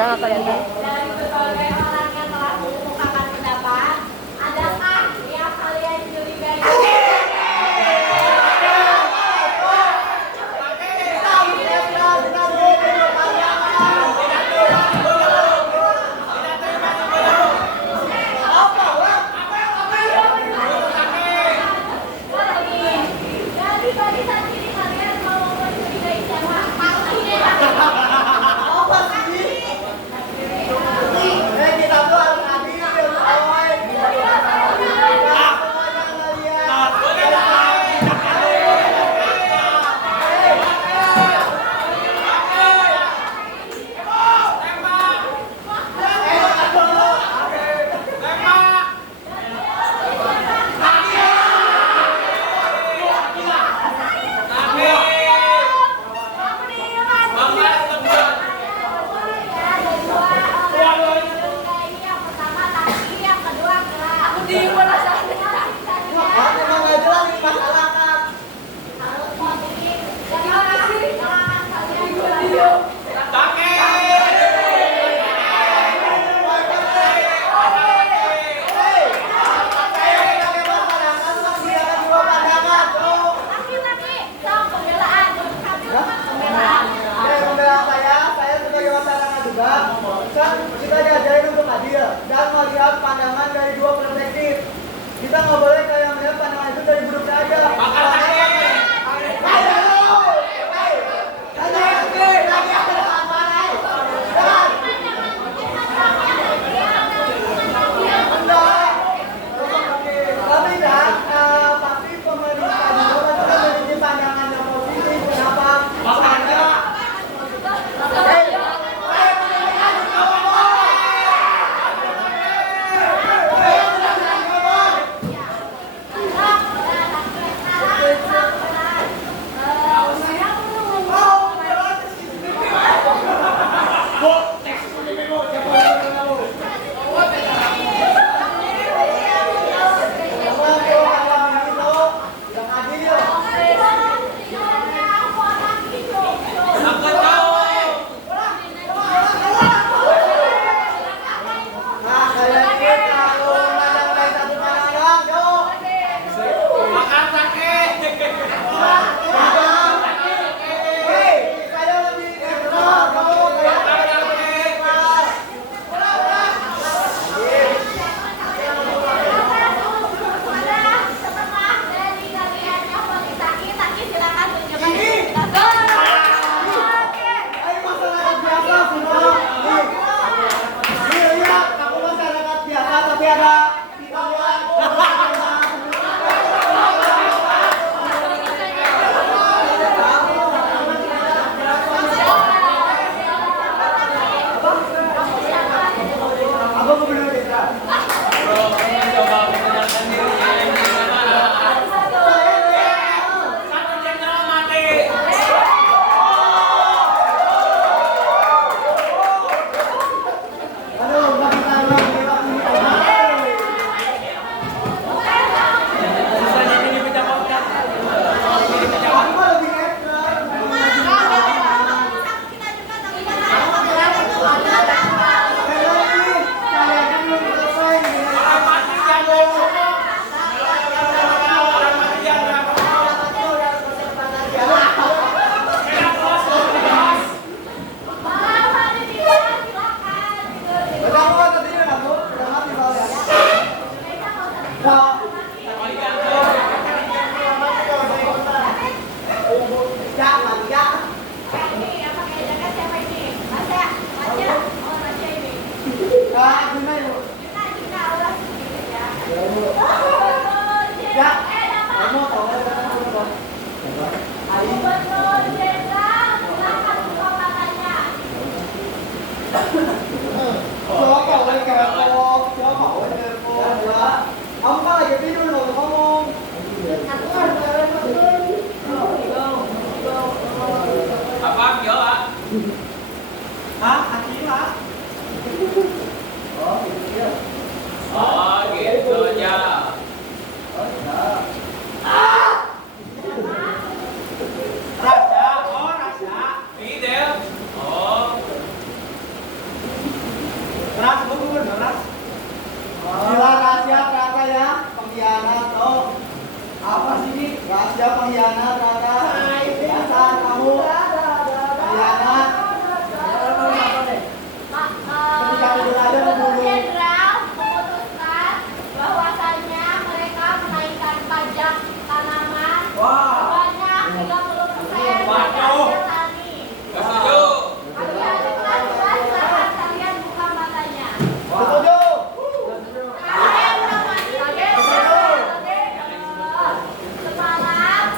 Nah, kalian tuh. Dari berbagai orang yang telah mengungkapkan pendapat, adakah yang kalian curigai? Bagi saat ini kalian mau mencurigai siapa? Kita diajarin untuk adil dan melihat pandangan dari dua perspektif. Kita nggak boleh kayak melihat pandangan itu dari buruk saja. Tapi pemerintah juga memiliki pandangan yang positif. Kenapa? Ông có là gì biết luôn rồi không? Apa nhớ ạ? Hả? Anh Chiến hả? Gitu aja. Rasa, oh rasa. Ini deh. Oh. Sila rahasia Raka ya, pengkhianat toh. Apa sih ini? Rahasia pengkhianat Raka. Biasa kamu pengkhianat. Jenderal memutuskan bahwasanya mereka menaikkan pajak tanaman sebanyak 30% hasil tani. Setuju. Kalian jelas kalian buka matanya. Setuju. Semalam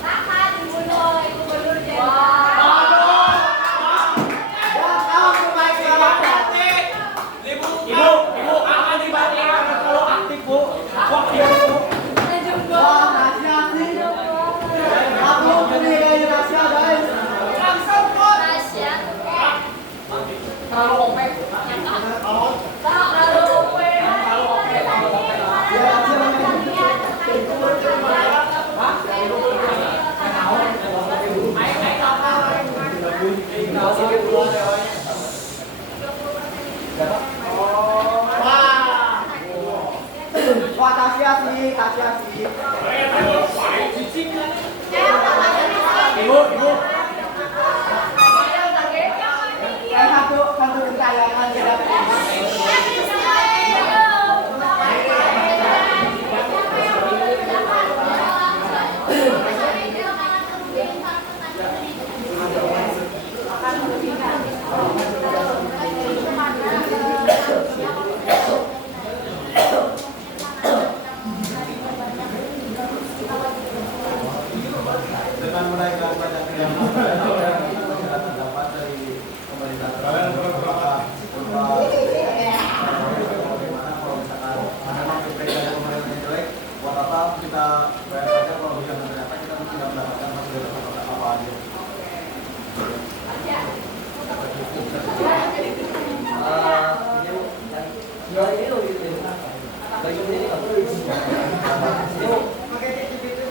Raka dibunuh oleh gubernur jenderal. Ibu akan dibatalkan kalau aktif bu. Kok dia bu? Wah, rahasia sih. Aku ini guys, rahasia guys. Rahasia tuh kayak terlalu opek. Terlalu opek. Wah, rahasia sih, rahasia sih. Ibu. Satu kekayaan tidak dengan menaikkan pajak yang dapat dari pemerintah bagaimana kalau misalkan ada feedback dari pemerintah yang jelek buat apa kita bayar pajak kalau misalkan ternyata kita tidak mendapatkan hasil dari apa aja.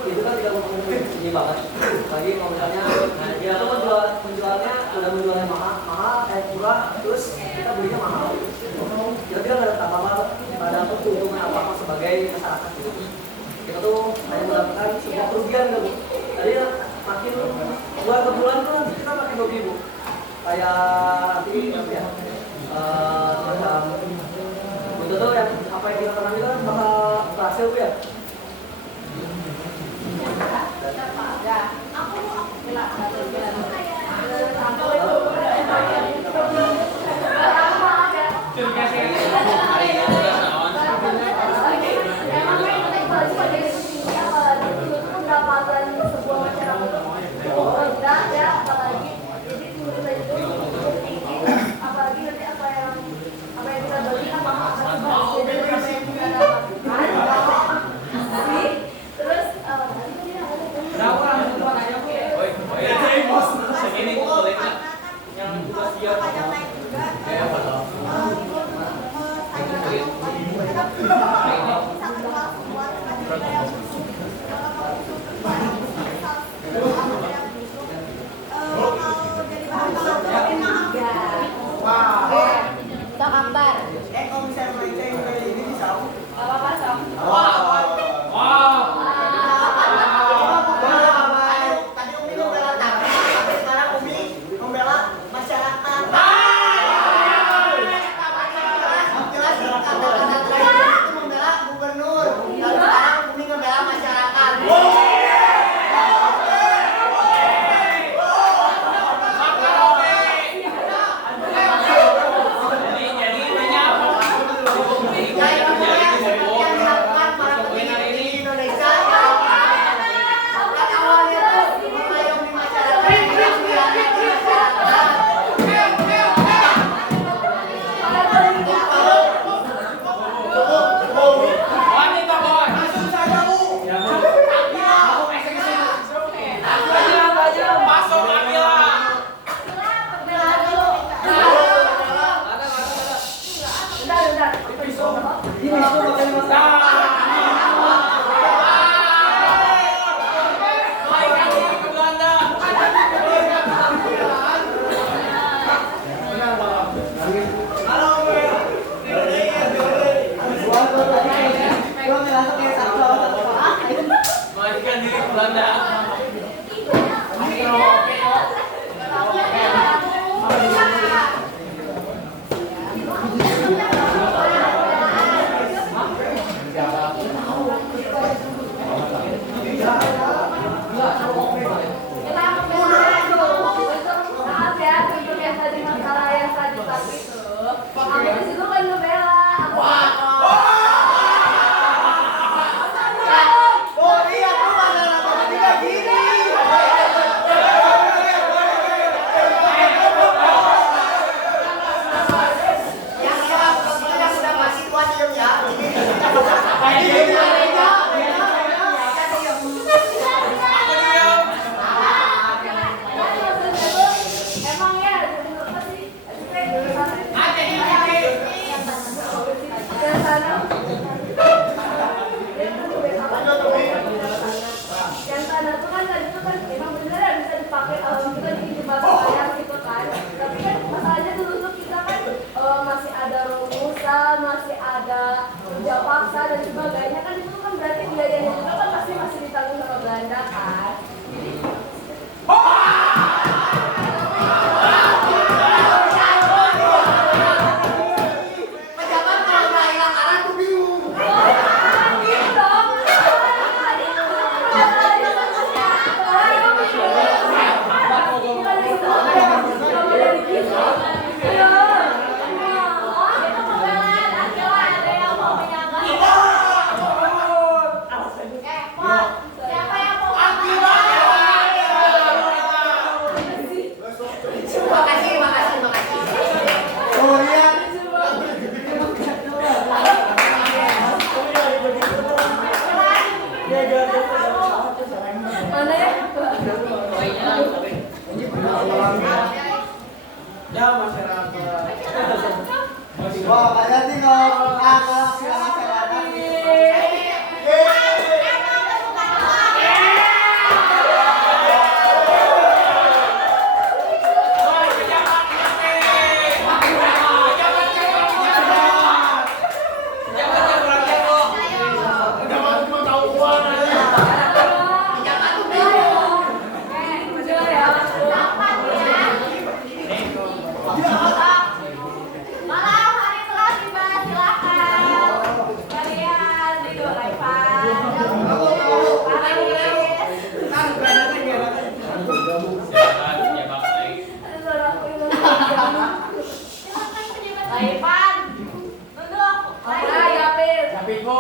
Itu kan tidak ini banget. Lagi kalau misalnya dia tuh menjualnya udah menjualnya mahal kayak murah, terus kita belinya mahal. Kira-kira nggak ada tambahan, nggak ada keuntungan apa sebagai masyarakat gitu. Kita tuh hanya mendapatkan sebuah kerugian gitu. Jadi makin bulan ke bulan tuh nanti kita makin rugi bu. Kayak nanti ya macam itu tuh yang apa yang kita tanam itu kan bakal berhasil bu ya. Segini boleh nggak? Yang udah siap. kalau misalnya mereka yang kayak ini bisa tadi Umi membela tanah, tapi sekarang Umi membela masyarakat. Jelas kata-kata terakhir itu membela di situ kan ngebela. Oh iya tuh mana nama juga gini. Yang sudah masih tua diem ya. Emang ya, apa sih? Ke sana. Yang sana tuh kan tadi tuh kan emang beneran bisa dipakai kita bikin jembatan layang gitu kan. Tapi kan masalahnya dulu tuh kita kan masih ada rumusan, masih ada kerja paksa dan sebagainya kan itu kan berarti biayanya juga kan pasti masih ditanggung sama Belanda kan. Jadi Pejabat kalau nggak hilang arah tuh bingung. gitu dong. Siapa yang mau Makasih. Oh iya. mana ya? Ya masyarakat. Wah, kalian tinggal akal silang masyarakat nih. Malam hari telah tiba, silakan kalian tidur iPad. Ipan, duduk. Japit bu.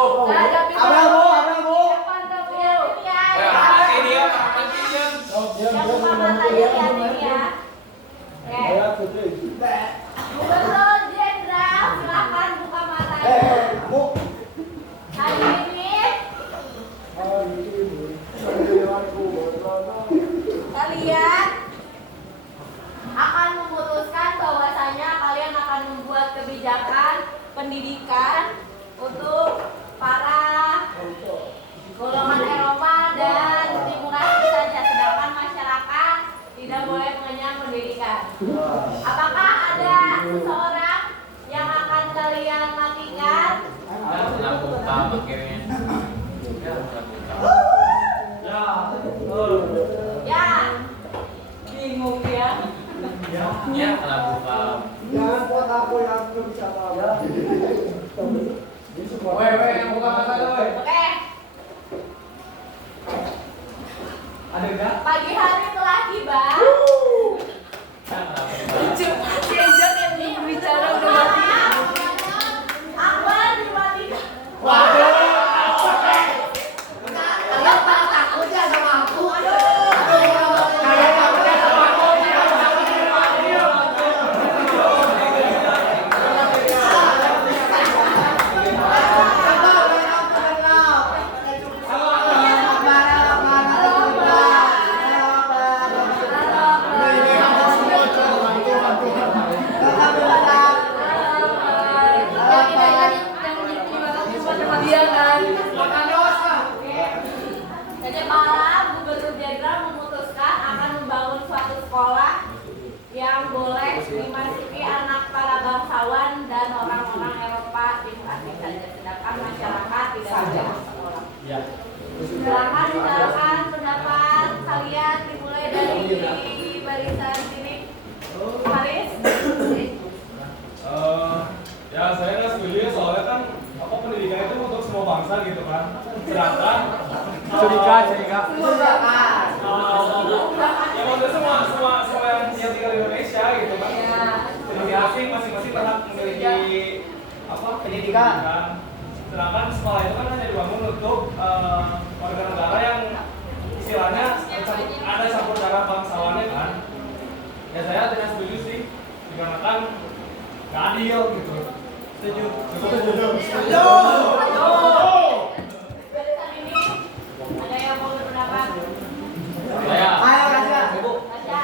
Abang bu. Ipan dapil. Mati dia, mati dia. Yang buka matanya liatin ya. Oke. Gubernur Jenderal, silakan buka matanya. Bu. Hari ini kalian akan memutuskan bahwasanya kalian akan membuat kebijakan pendidikan untuk para golongan Eropa dan Timur Asli saja, sedangkan masyarakat tidak boleh mengenyam pendidikan. Apakah ada seseorang yang akan kalian matikan? Buka makanya. Ya, bingung ya. Ya, telah buka. Jangan buat aku yang bisa tahu. Weh, yang buka mata tuh, weh. Oke, Ada enggak? pagi hari telah tiba. Diajak yang bicara udah mati. Akbar dimatikan. Kalian pada takutnya sama aku. Dia kan. Jadi malam Gubernur Jenderal memutuskan akan membangun suatu sekolah yang boleh dimasuki anak para bangsawan dan orang-orang Eropa Timur Asli saja, sedangkan masyarakat tidak bisa sekolah. Ya. Silakan pendapat kalian dimulai dari barisan sini. Haris. Ya saya nggak setuju ya, soalnya kan pendidikan itu untuk semua bangsa gitu kan. Sedangkan Cerika. ya maksudnya semua yang tinggal di Indonesia gitu kan. Jadi asing masing-masing berhak memiliki apa Pendidikan. Sedangkan sekolah itu kan hanya dibangun untuk warga negara yang istilahnya ada campur darah bangsawannya kan. Ya saya tidak setuju sih, dikarenakan nggak adil gitu. Setuju. Setuju. Ada yang mau berpendapat? Saya. Ayo Rasya. Ibu. Baca.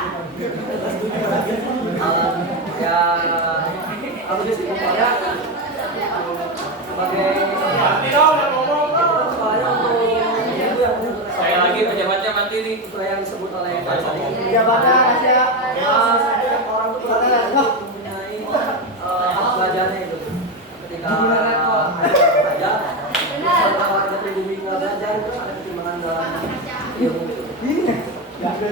Ya aku di sini saya sebagai soalnya untuk itu yang Saya lagi pejabatnya mati nih. sesuai yang disebut oleh Pak tadi. Jabatnya Rasya. Setiap orang itu mempunyai hak belajarnya itu. Ketika belajar, kalau ada pribumi nggak belajar itu ada pertimbangan dalam ilmu itu.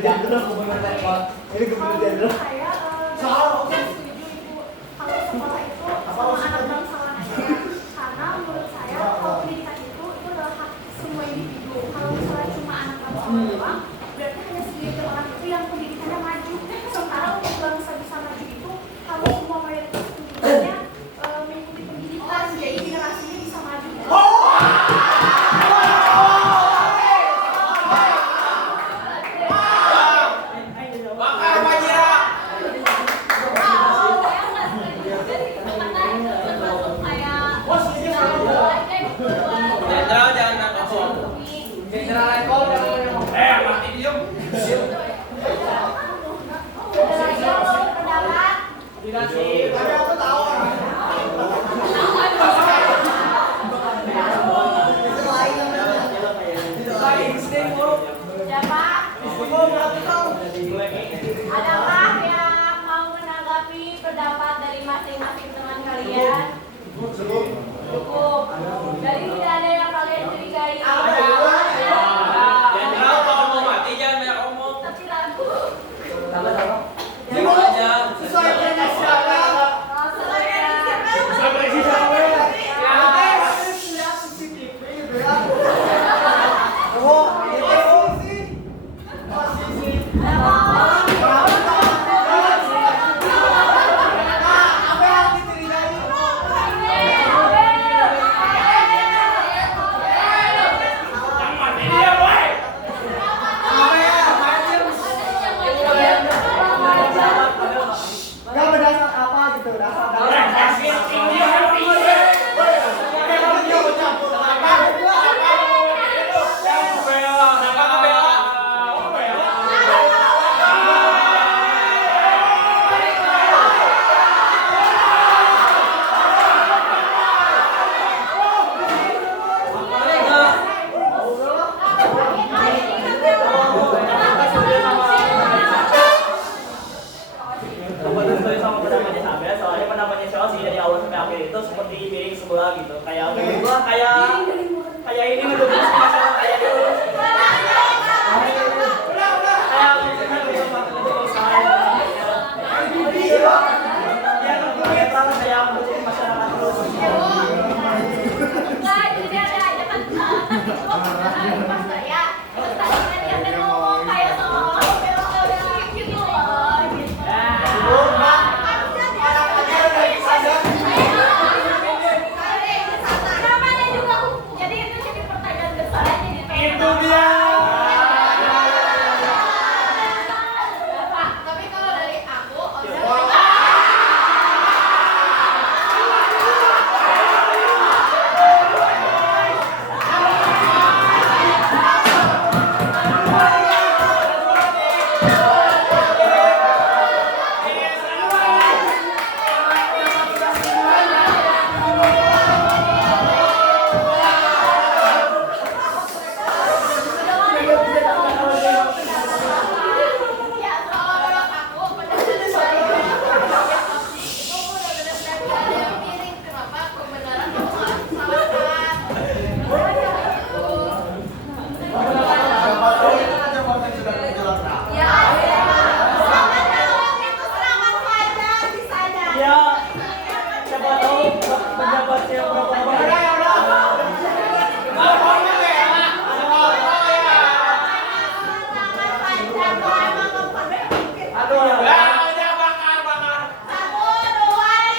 Jandro gubernur Pak. Ini gubernur Jandro. Saya saya setuju Ibu kalau sekolah itu sama anak bangsawan aja ya. Karena menurut saya kalau pendidikan itu adalah hak semua individu. Kalau misalnya cuma anak bangsawan doang, berarti hanya segelintir orang itu yang pendidikannya maju. Sementara untuk bangsa bisa maju itu kalau semua mayoritas penduduknya mengikuti pendidikan, jadi generasinya bisa maju. Bakar Majira. Jenderal jangan nakal. Jenderal Eko Mati diem. Tidak sih. Tapi aku tahu orang. Adakah yang mau menanggapi pendapat dari masing-masing teman kalian? Cukup. Jadi tidak ada yang kalian curigai. Jenderal kalau mau mati jangan banyak omong. Tapi ragu. Jangan aja. Sesuai dengan siapa? Oh, itu sih. Posisi. Apa yang dicurigai? Jangan mati dia, boy. Gak berdasar apa gitu, dasar Kasih India yang tinggi. Aku setuju sama pendapatnya Sabia, soalnya pendapatnya Chelsea dari awal sampai akhir itu seperti miring sebelah gitu. Kayak gua kayak ini ngedukung masalah kayak gitu. Kayak ngedukung saya. Ya netral kayak ngedukung masyarakat terus. Enggak, jadi ada aja kan. Tapi pas saya, terus tadi dia kan ngomong kayak seolah-olah bela-bela gitu loh. Namanya juga jadi itu jadi pertanyaan besar aja gitu. Itu dia. Pak, tapi kalau dari aku, ya kalau menurut aku pendapat saya itu benar-benar yang miring. Kenapa kebenaran itu harus disalahkan? Ya, sama jawab itu serangan saja bisa aja. Ya, siapa tahu pendapatnya berapa. Serangan panjang, emang nggak pernah mungkin. Aduh ya. Bakar. 1, 2,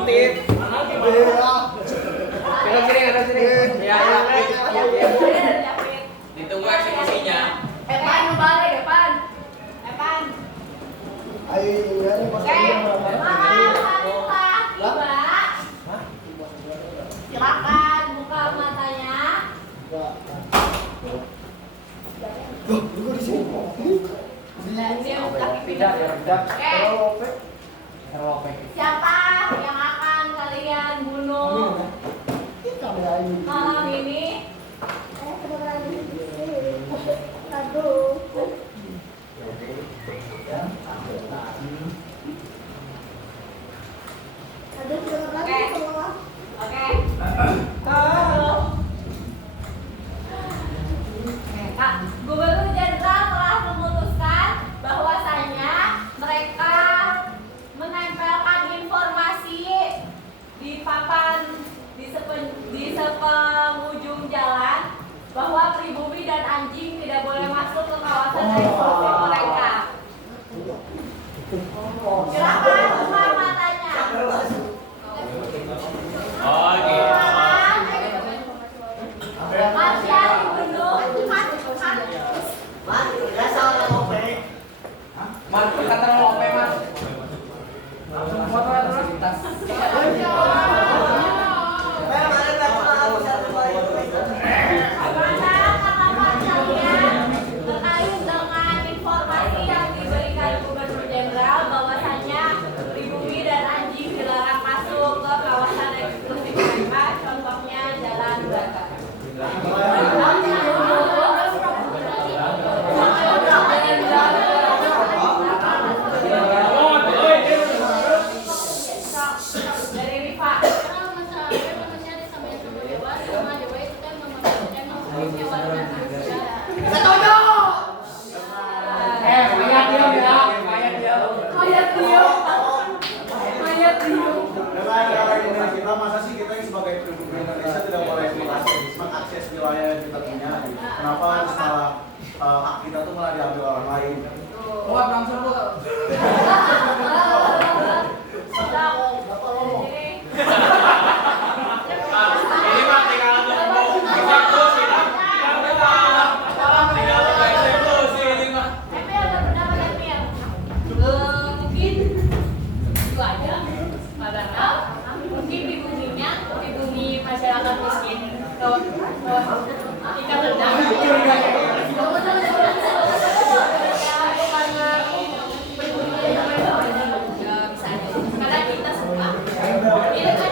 ngintip. Anak gimana? Kanan sini. Ya. Ditunggu eksekusinya. Epan, balik, Epan. Ayo, ini Silakan buka matanya. Oke. Siapa yang akan kalian bunuh malam ini? Aduh. Oke. Kak, Gubernur Jenderal telah memutuskan bahwasanya mereka menempelkan informasi di papan di sepenghujung jalan bahwa pribumi dan anjing tidak boleh masuk ke kawasan eksklusif mereka. Silakan buka matanya. Oh gitu. Masya dibunuh. Mas, kata lope mas. Langsung foto terus. Bagaimana tanggapan kalian terkait dengan informasi yang diberikan Gubernur Jenderal bahwasanya pribumi dan anjing dilarang masuk ke kawasan eksklusif mereka, contohnya Jalan Braga. Dari Rifa. Kita masa sih kita yang sebagai pribumi Indonesia tidak boleh mengakses wilayah yang kita punya. Kenapa setelah hak kita tuh malah diambil orang lain? Wah, langsung bu. Ini mah tinggal nunggu eksekusi lah. Tinggal nunggu eksekusi ini mah. Emil, ada pendapat Emil? Mungkin itu aja. Padahal mungkin di buminya, di bumi masyarakat miskin, ikan rendang. Karena kita semua ini kan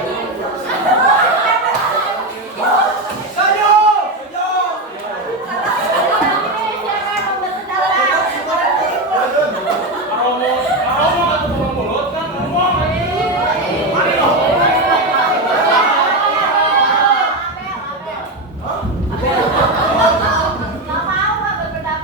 Nggak mau lah berpendapat.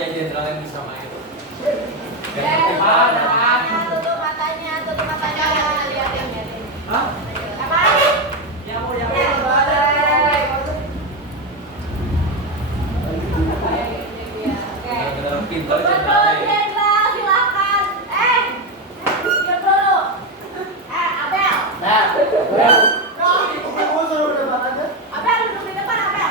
aja jenderal yang bisa main. Tutup matanya, liatin. Hah? Apa? Yang mau pintar Betul, Jenderal, silakan. Diam dulu. Abel. Abel duduk di depan, Abel.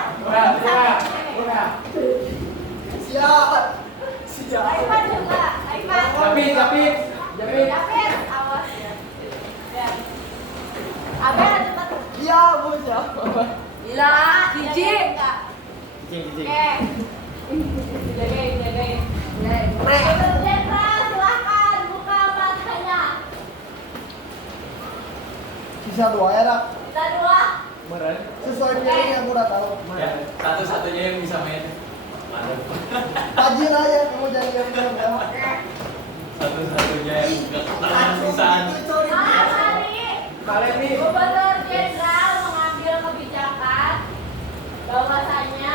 Siap. Aiman juga, Aiman. Tapi David, awas ya. Ya. Abel cepat. Iya, Bu, siap. Gila, Gigi. Cing. Oke. Jagain. Betul, Jenderal, silakan buka matanya. Sisa 2 ya, Rak. Kita dua. Beneran? Sesuai pilih yang udah tahu. Ya, satu-satunya yang bisa main. Mantap. Tajin aja, kamu jangan diam-diam ya. Satu-satunya yang enggak ketahuan pisan. Mari. Gubernur Jenderal mengambil kebijakan bahwasanya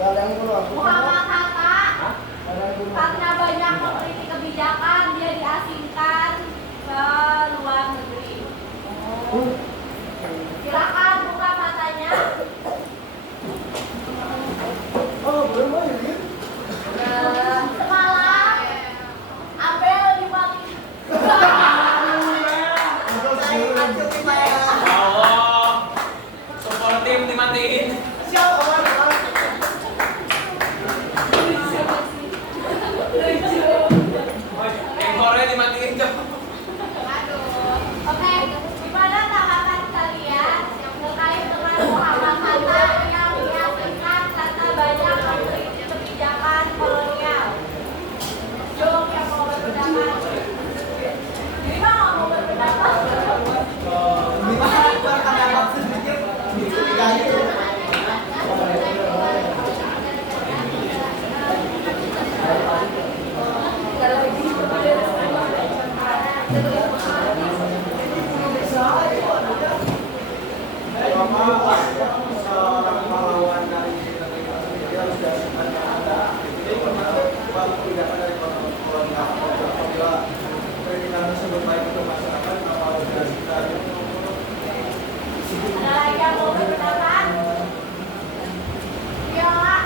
Kalian dulu aku. Muhammad Hatta Kalian dulu. karena banyak mengkritik kebijakan dia diasingkan ke luar negeri. Silakan buka matanya. Oh, belum main ya? Semalam Abel dimaki. Allah. Support tim dimatiin. Ekornya dimatiin, Cok. Oke, gimana tanggapan kalian terkait dengan Muhammad Hatta yang diasingkan karena banyak mengkritik kebijakan kolonial? Jom yang mau berpendapat. Jadi nggak mau berpendapat? Seorang pahlawan dari dia harus diasingkan ke Anda. Bang kebijakan dari kolonial. Apabila kritikan tersebut baik untuk masyarakat, kenapa harus diasingkan? Ada lagi yang mau berpendapat? Viola.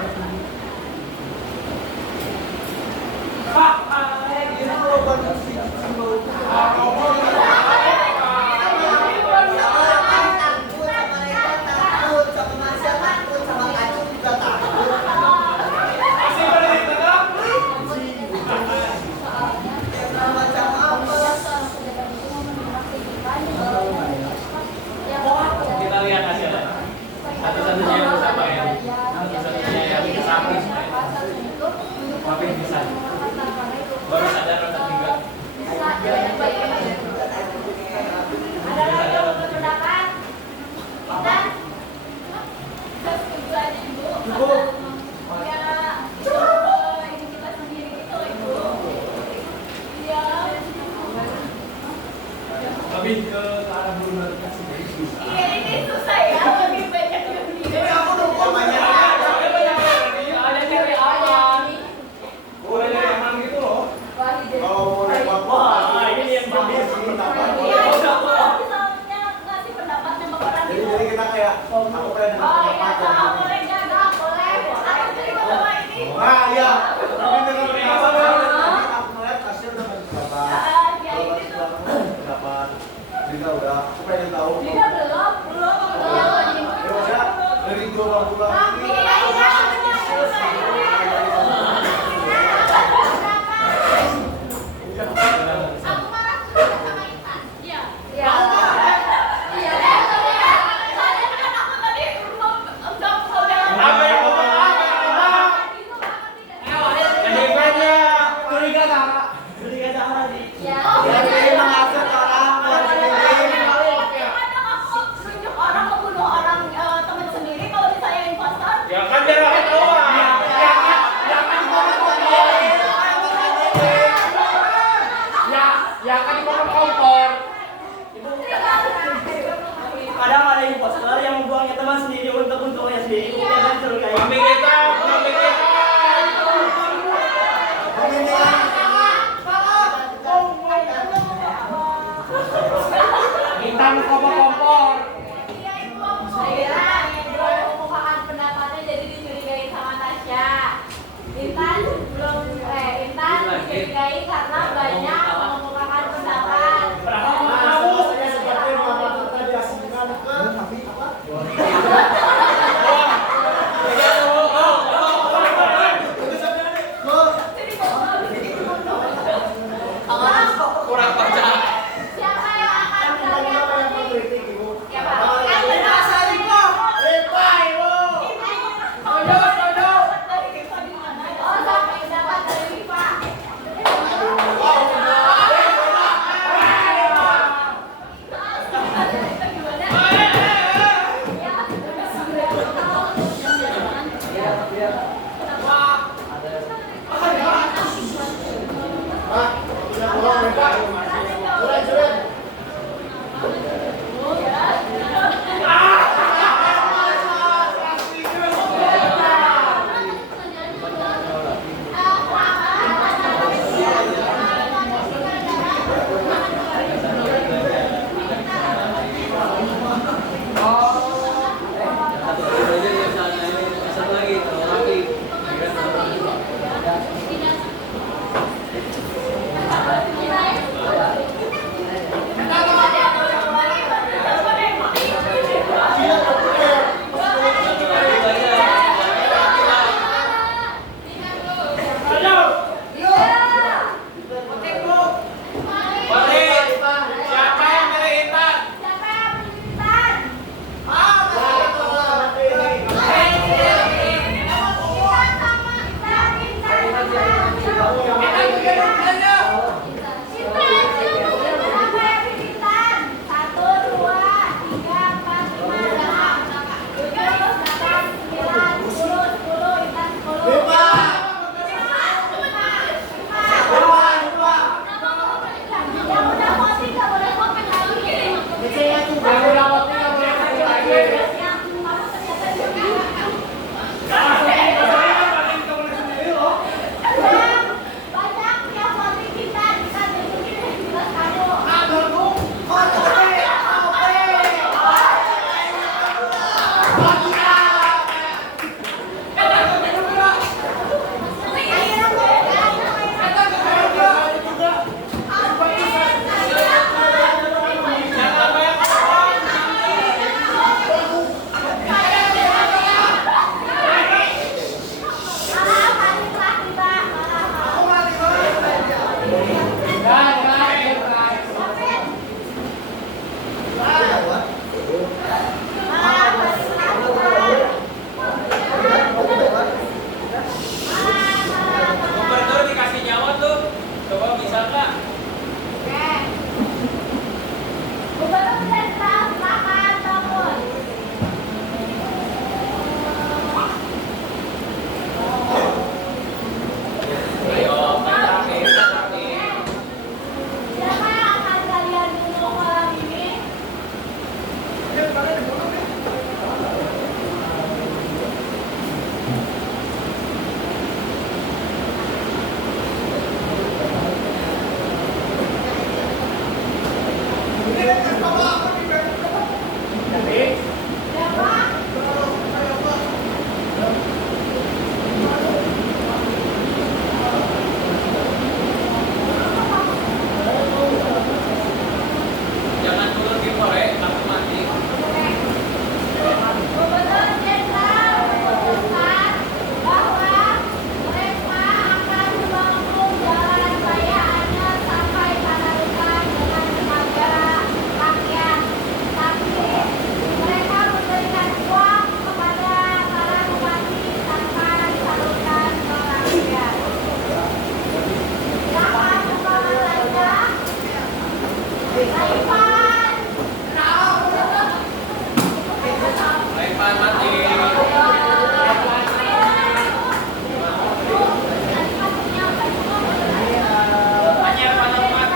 Kita lihat hasilnya. Satu-satunya yang bisa main. Satu-satunya yang bisa main. Tapi bisa. Baru sadar roda 3. Ada lagi yang mau berpendapat? Kita setuju aja Ibu. Ya, ini kita sendiri itu Ibu. Iya. Lebih ke arah berorientasi. Iya ini susah ya, lebih banyak yang dia. Aku nunggu banyak. Ada dari aman. Mulai dari aman gitu loh. Kalau mau nembak Wah, ini yang bagus sih, tambah. Iya, itu kalau misalnya ngasih pendapatnya ke orang itu. Jadi kita kayak aku kayak dengan Oh iya, pendapat kalau dan- boleh nggak boleh. Aku terima sama ini. Nah, iya. Tapi dengan pendapat aku melihat hasil udah pendapat. Ya ini tuh. Pendapat. Juga udah. Aku pengen tahu. Tidak belum. Ya udah. Dari 2 bulan ini. Iya, iya. Aku malah suka sama Intan. Iya. Iya. Iya. Soalnya kan aku tadi jawab saudara. Apa yang ngomong apa? Itu banget tidak. Hebatnya Curiga sama nih. Ya. Jadi mengasut orang buat pilih. untung-untungnya sendiri, jangan suruh kayak Kambing kita, kambing kita. Intan kompor-kompor. Saya mengemukakan pendapatnya jadi dicurigai sama Tasya. Intan dicurigai karena banyak mengemukakan pendapat. Seperti Bapak tadi asingkan ke apa? Kurang baca. Siapa yang akan kalian voting? Siapa? Oh, sampai dapat dari Rifa. Satu lagi, kalau lagi. Siapa yang milih Intan? Siapa yang Intan? Gubernur dikasih nyawa tuh. Coba bisa nggak? Ayo, main terakhir. Siapa yang akan kalian bunuh malam ini? Siapa? Jangan turun di korek, aku mati. Gubernur Jenderal memutuskan bahwa mereka akan membangun jalan raya Anyar sampai Panarukan dengan tenaga rakyat. Tapi mereka memberikan uang kepada para bupati tanpa disalurkan ke rakyat. Silakan kembali saja. Ivan. Ivan mati. Anyar Panarukan.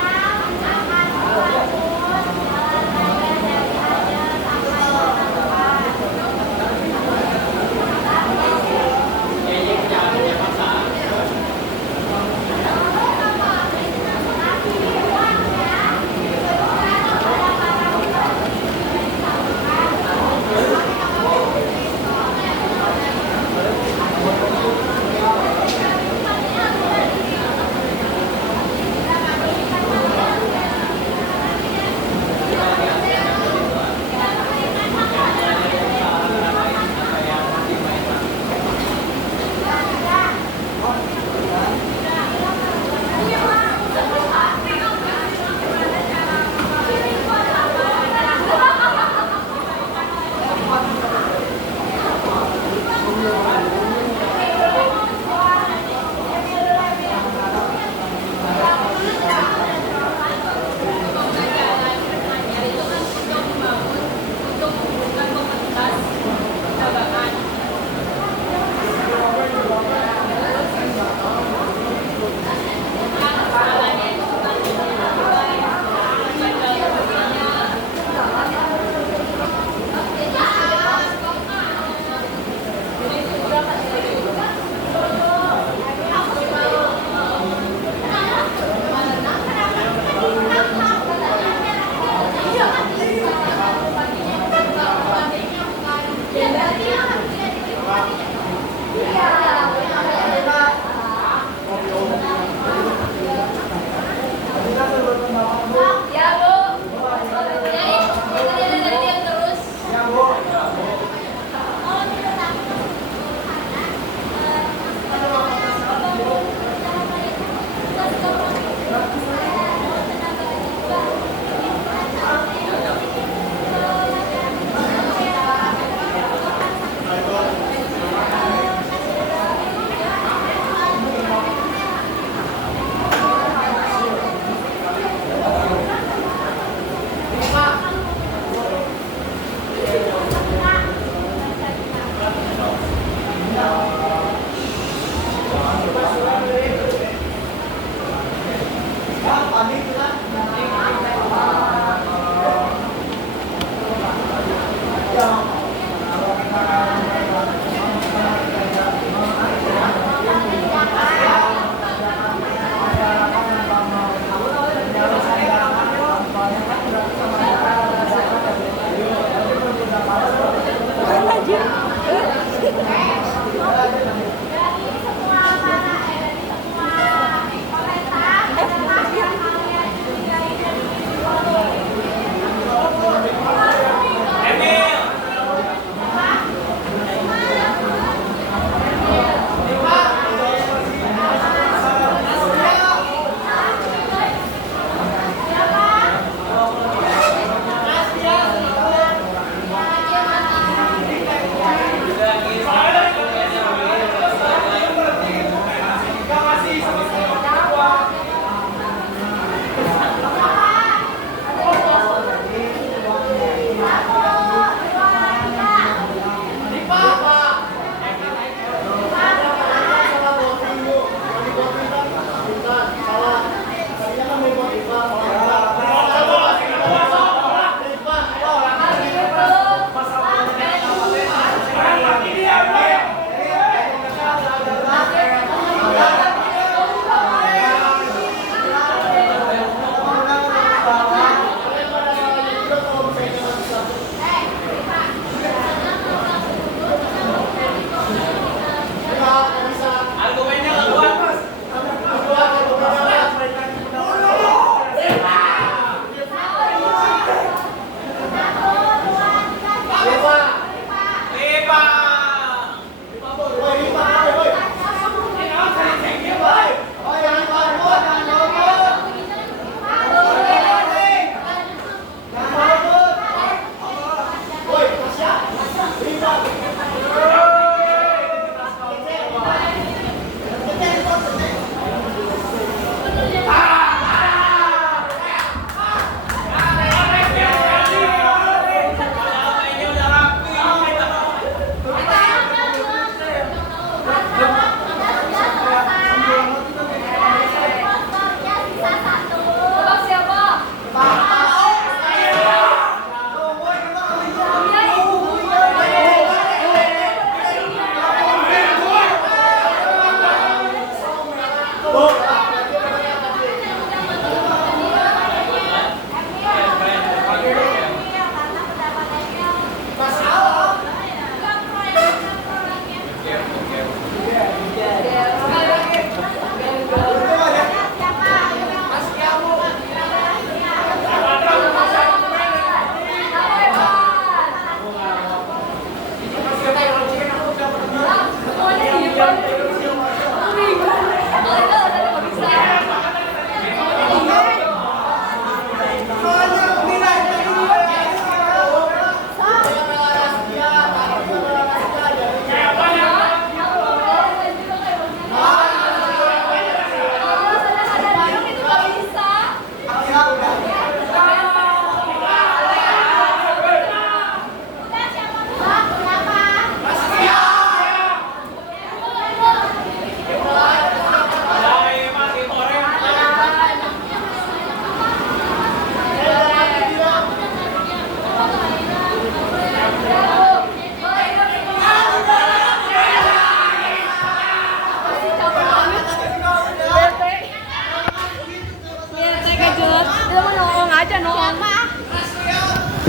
aja non.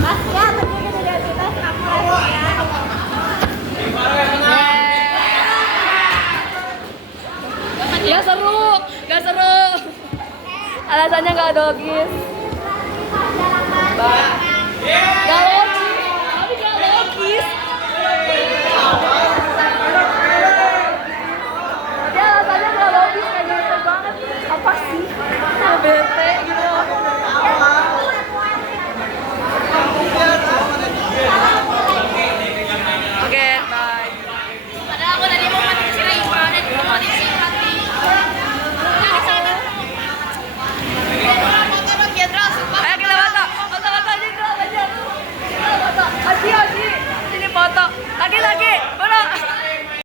Rasia tapi kita identitas aku Rasia. Gak seru. Alasannya gak dogis.